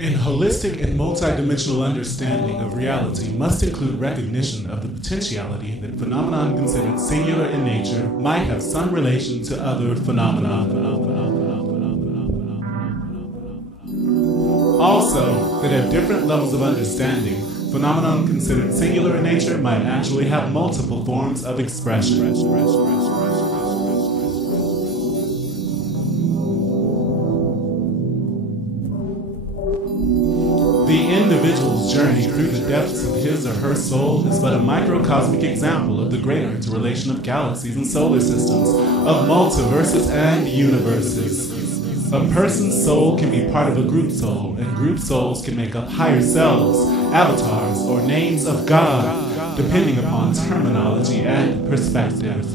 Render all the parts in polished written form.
An holistic and multidimensional understanding of reality must include recognition of the potentiality that phenomena considered singular in nature might have some relation to other phenomena. Also, that at different levels of understanding, phenomena considered singular in nature might actually have multiple forms of expression. The individual's journey through the depths of his or her soul is but a microcosmic example of the greater interrelation of galaxies and solar systems, of multiverses and universes. A person's soul can be part of a group soul, and group souls can make up higher selves, avatars, or names of God, depending upon terminology and perspective.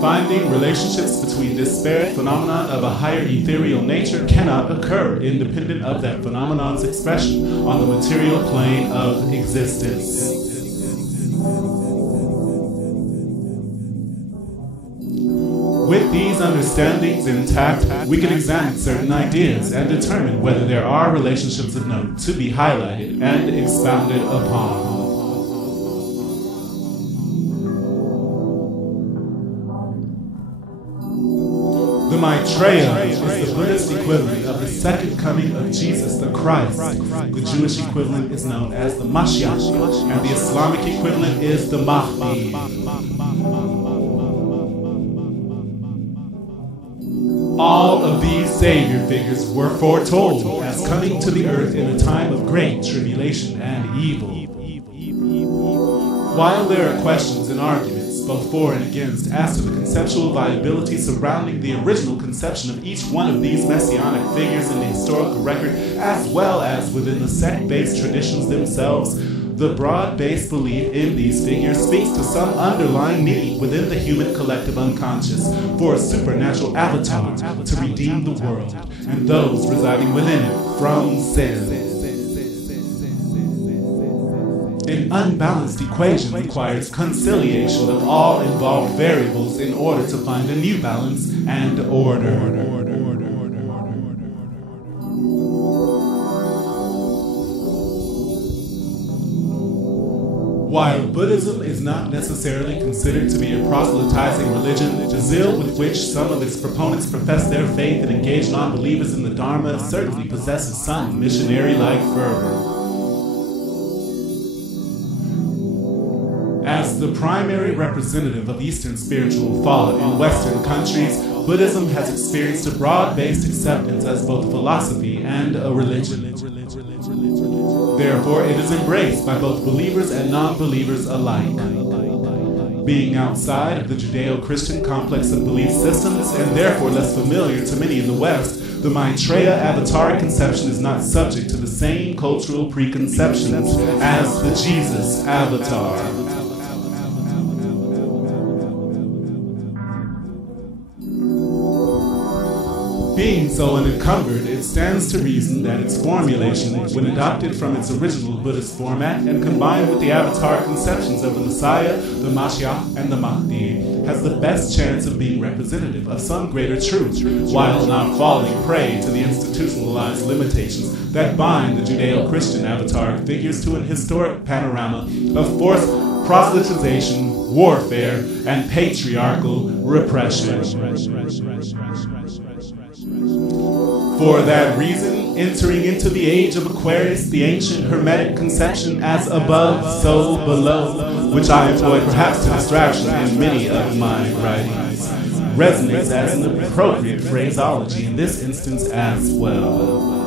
Finding relationships between disparate phenomena of a higher ethereal nature cannot occur independent of that phenomenon's expression on the material plane of existence. With these understandings intact, we can examine certain ideas and determine whether there are relationships of note to be highlighted and expounded upon. The Maitreya is the Buddhist equivalent of the second coming of Jesus the Christ. The Jewish equivalent is known as the Messianic, and the Islamic equivalent is the Mahdi. All of these savior figures were foretold as coming to the earth in a time of great tribulation and evil. While there are questions and arguments, both for and against, as to the conceptual viability surrounding the original conception of each one of these messianic figures in the historical record, as well as within the sect-based traditions themselves, the broad-based belief in these figures speaks to some underlying need within the human collective unconscious for a supernatural avatar to redeem the world and those residing within it from sin. An unbalanced equation requires conciliation of all involved variables in order to find a new balance and order. While Buddhism is not necessarily considered to be a proselytizing religion, the zeal with which some of its proponents profess their faith and engage non-believers in the Dharma certainly possesses some missionary-like fervor. As the primary representative of Eastern spiritual thought in Western countries, Buddhism has experienced a broad-based acceptance as both a philosophy and a religion. Therefore, it is embraced by both believers and non-believers alike. Being outside of the Judeo-Christian complex of belief systems, and therefore less familiar to many in the West, the Maitreya avataric conception is not subject to the same cultural preconceptions as the Jesus avatar. Being so unencumbered, it stands to reason that its formulation, when adopted from its original Buddhist format and combined with the avatar conceptions of the Messiah, the Mashiach, and the Mahdi, has the best chance of being representative of some greater truth, while not falling prey to the institutionalized limitations that bind the Judeo-Christian avataric figures to an historic panorama of forced proselytization, warfare, and patriarchal repression. For that reason, entering into the age of Aquarius, the ancient Hermetic conception as above, so below, which I employ perhaps to distraction in many of my writings, resonates as an appropriate phraseology in this instance as well.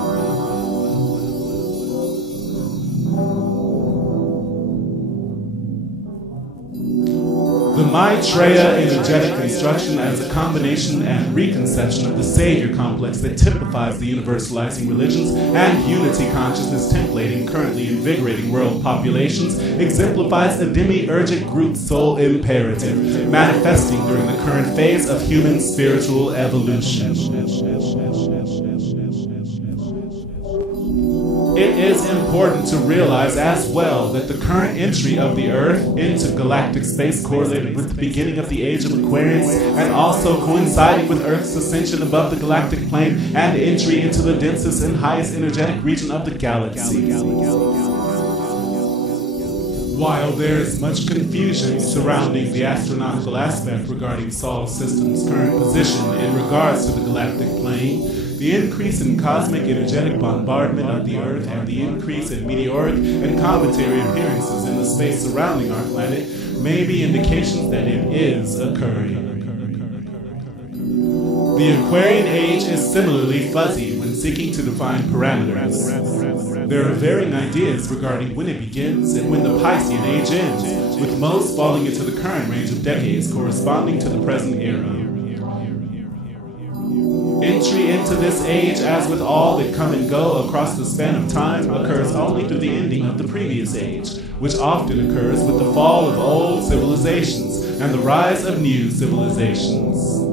The Maitreya energetic construction as a combination and reconception of the savior complex that typifies the universalizing religions and unity consciousness templating currently invigorating world populations exemplifies a demiurgic group soul imperative manifesting during the current phase of human spiritual evolution. It is important to realize as well that the current entry of the Earth into galactic space correlated with the beginning of the age of Aquarius and also coinciding with Earth's ascension above the galactic plane and entry into the densest and highest energetic region of the galaxy. While there is much confusion surrounding the astronomical aspect regarding Solar System's current position in regards to the galactic plane, the increase in cosmic energetic bombardment of the Earth and the increase in meteoric and cometary appearances in the space surrounding our planet may be indications that it is occurring. The Aquarian Age is similarly fuzzy when seeking to define parameters. There are varying ideas regarding when it begins and when the Piscean Age ends, with most falling into the current range of decades corresponding to the present era. Entry into this age, as with all that come and go across the span of time, occurs only through the ending of the previous age, which often occurs with the fall of old civilizations and the rise of new civilizations.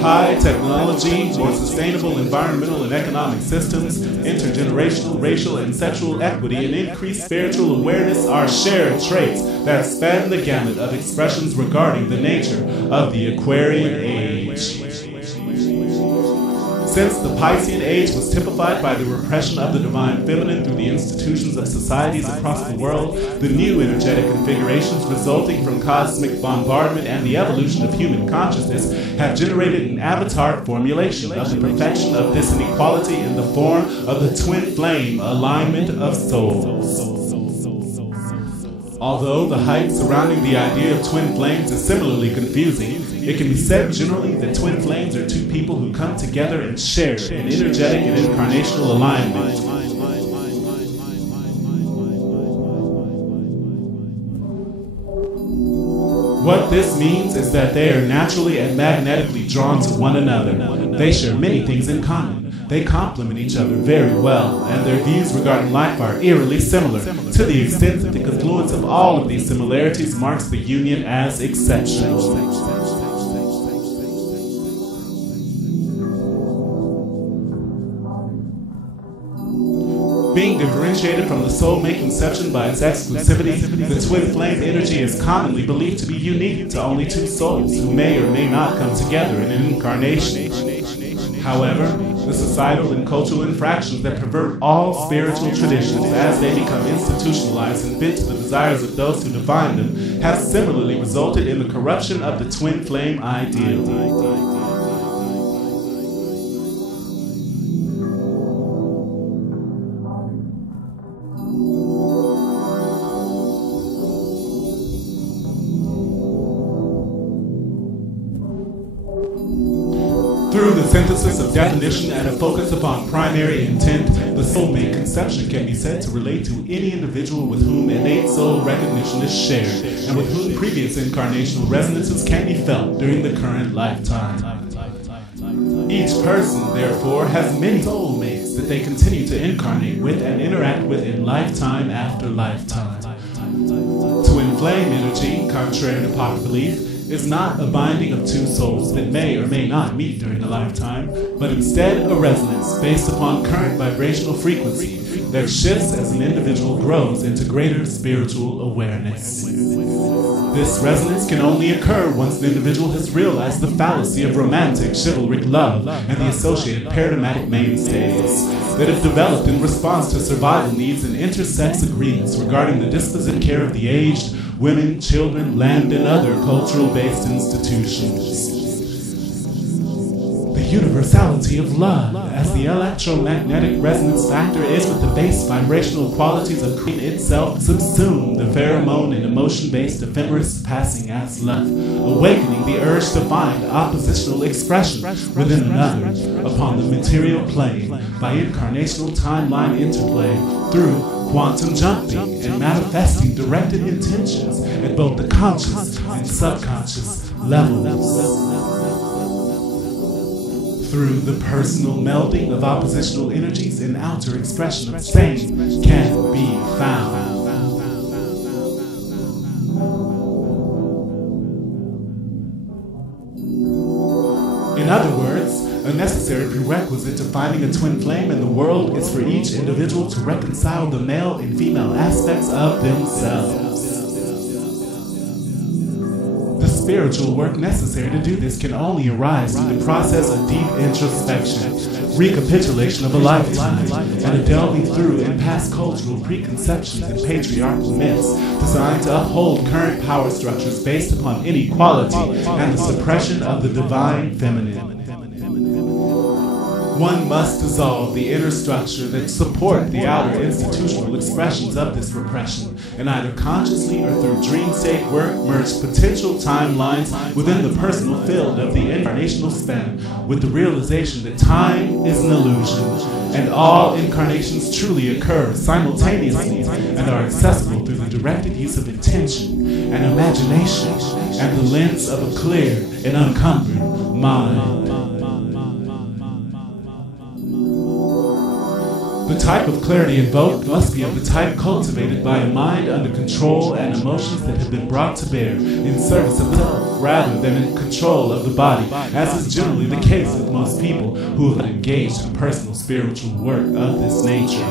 High technology, more sustainable environmental and economic systems, intergenerational, racial, and sexual equity, and increased spiritual awareness are shared traits that span the gamut of expressions regarding the nature of the Aquarian Age. Since the Piscean Age was typified by the repression of the divine feminine through the institutions of societies across the world, the new energetic configurations resulting from cosmic bombardment and the evolution of human consciousness have generated an avatar formulation of the perfection of this inequality in the form of the twin flame alignment of souls. Although the hype surrounding the idea of twin flames is similarly confusing, it can be said generally that twin flames are two people who come together and share an energetic and incarnational alignment. What this means is that they are naturally and magnetically drawn to one another. They share many things in common. They complement each other very well, and their views regarding life are eerily similar, to the extent that the confluence of all of these similarities marks the union as exceptional. Being differentiated from the soulmate conception by its exclusivity, the twin flame energy is commonly believed to be unique to only two souls who may or may not come together in an incarnation. However, the societal and cultural infractions that pervert all spiritual traditions as they become institutionalized and bent to the desires of those who define them have similarly resulted in the corruption of the twin flame ideal. Through the synthesis of definition and a focus upon primary intent, the soulmate conception can be said to relate to any individual with whom innate soul recognition is shared, and with whom previous incarnational resonances can be felt during the current lifetime. Each person, therefore, has many soulmates that they continue to incarnate with and interact with in lifetime after lifetime. Twin flame energy, contrary to popular belief, is not a binding of two souls that may or may not meet during a lifetime, but instead a resonance based upon current vibrational frequency that shifts as an individual grows into greater spiritual awareness. This resonance can only occur once the individual has realized the fallacy of romantic, chivalric love and the associated paradigmatic mainstays that have developed in response to survival needs and intersex agreements regarding the dispositive care of the aged, women, children, land, and other cultural-based institutions. The universality of love, as the electromagnetic resonance factor is with the base vibrational qualities of creation itself, subsume the pheromone and emotion-based ephemeris passing as love, awakening the urge to find oppositional expression within another upon the material plane by incarnational timeline interplay through quantum jumping and manifesting directed intentions at both the conscious and subconscious levels. Through the personal melding of oppositional energies, an outer expression of same can be found. In In other words, a necessary prerequisite to finding a twin flame in the world is for each individual to reconcile the male and female aspects of themselves. The spiritual work necessary to do this can only arise through the process of deep introspection, recapitulation of a lifetime, and a delving through in past cultural preconceptions and patriarchal myths designed to uphold current power structures based upon inequality and the suppression of the divine feminine. One must dissolve the inner structure that support the outer institutional expressions of this repression, and either consciously or through dream state work merge potential timelines within the personal field of the incarnational span, with the realization that time is an illusion, and all incarnations truly occur simultaneously and are accessible through the directed use of intention and imagination and the lens of a clear and unencumbered mind. The type of clarity invoked must be of the type cultivated by a mind under control and emotions that have been brought to bear in service of self rather than in control of the body, as is generally the case with most people who have engaged in personal spiritual work of this nature.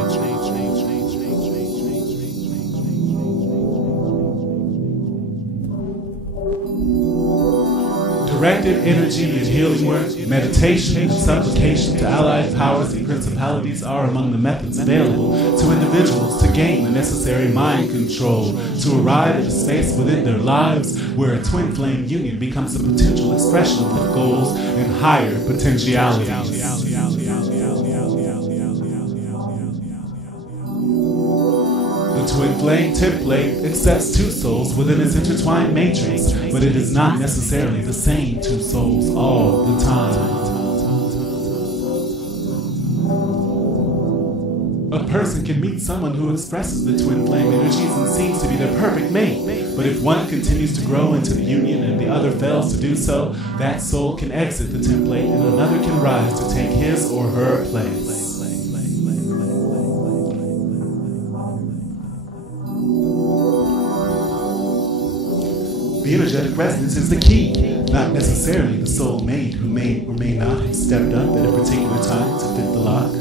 Directed energy and healing work, meditation, and supplication to allied powers and principalities are among the methods available to individuals to gain the necessary mind control to arrive at a space within their lives where a twin flame union becomes a potential expression of their goals and higher potentialities. The twin flame template accepts two souls within its intertwined matrix, but it is not necessarily the same two souls all the time. A person can meet someone who expresses the twin flame energies and seems to be their perfect mate, but if one continues to grow into the union and the other fails to do so, that soul can exit the template and another can rise to take his or her place. The energetic resonance is the key, not necessarily the soulmate who may or may not have stepped up at a particular time to fit the lock.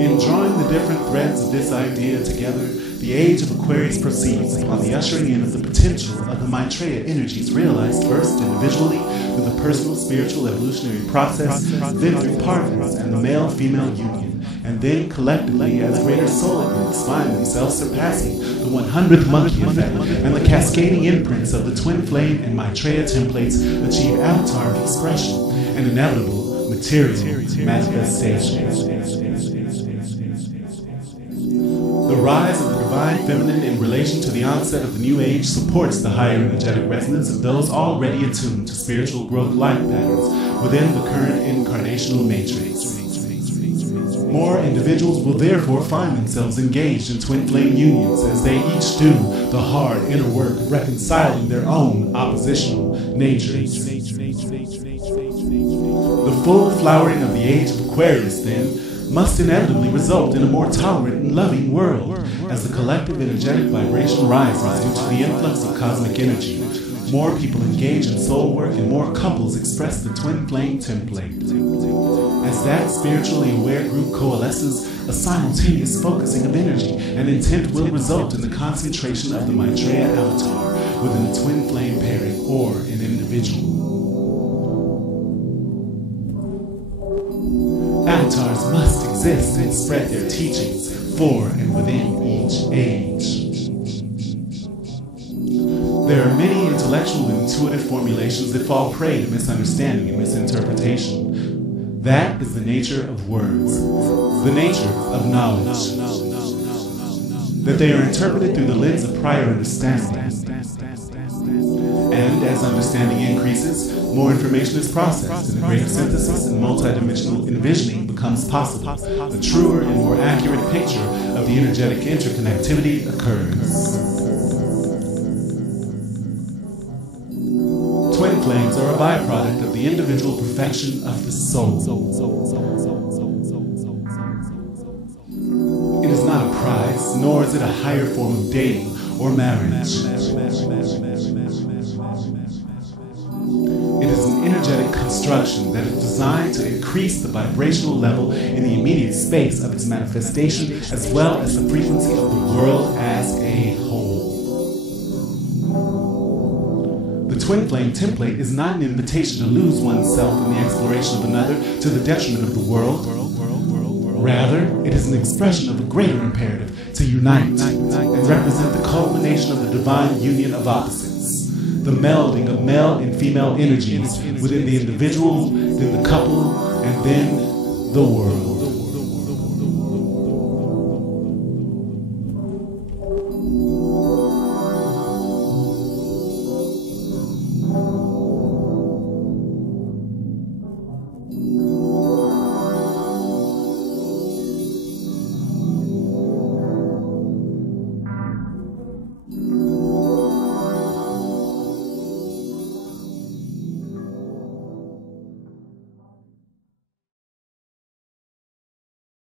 In drawing the different threads of this idea together, the age of Aquarius proceeds upon the ushering in of the potential of the Maitreya energies realized first individually through the personal spiritual evolutionary process, then through partners and the male-female union, and then collectively as greater soul groups find themselves surpassing the 100th monkey effect, and the cascading imprints of the twin flame and Maitreya templates achieve avatar expression and inevitable material manifestation. The rise of the divine feminine in relation to the onset of the new age supports the higher energetic resonance of those already attuned to spiritual growth life patterns within the current incarnational matrix. More individuals will therefore find themselves engaged in twin flame unions as they each do the hard inner work of reconciling their own oppositional natures. The full flowering of the age of Aquarius, then, must inevitably result in a more tolerant and loving world as the collective energetic vibration rises due to the influx of cosmic energy. More people engage in soul work and more couples express the twin flame template. As that spiritually aware group coalesces, a simultaneous focusing of energy and intent will result in the concentration of the Maitreya avatar within a twin flame pairing or an individual. Avatars must exist and spread their teachings for and within each age. There are many intellectual and intuitive formulations that fall prey to misunderstanding and misinterpretation. That is the nature of words, the nature of knowledge. That they are interpreted through the lens of prior understanding. And as understanding increases, more information is processed, and a greater synthesis and multidimensional envisioning becomes possible. A truer and more accurate picture of the energetic interconnectivity occurs. Twin flames are a byproduct of the individual perfection of the soul. It is not a prize, nor is it a higher form of dating or marriage. It is an energetic construction that is designed to increase the vibrational level in the immediate space of its manifestation, as well as the frequency of the world as a whole. The twin flame template is not an invitation to lose oneself in the exploration of another to the detriment of the world. Rather, it is an expression of a greater imperative to unite and represent the culmination of the divine union of opposites, the melding of male and female energies within the individual, then the couple, and then the world.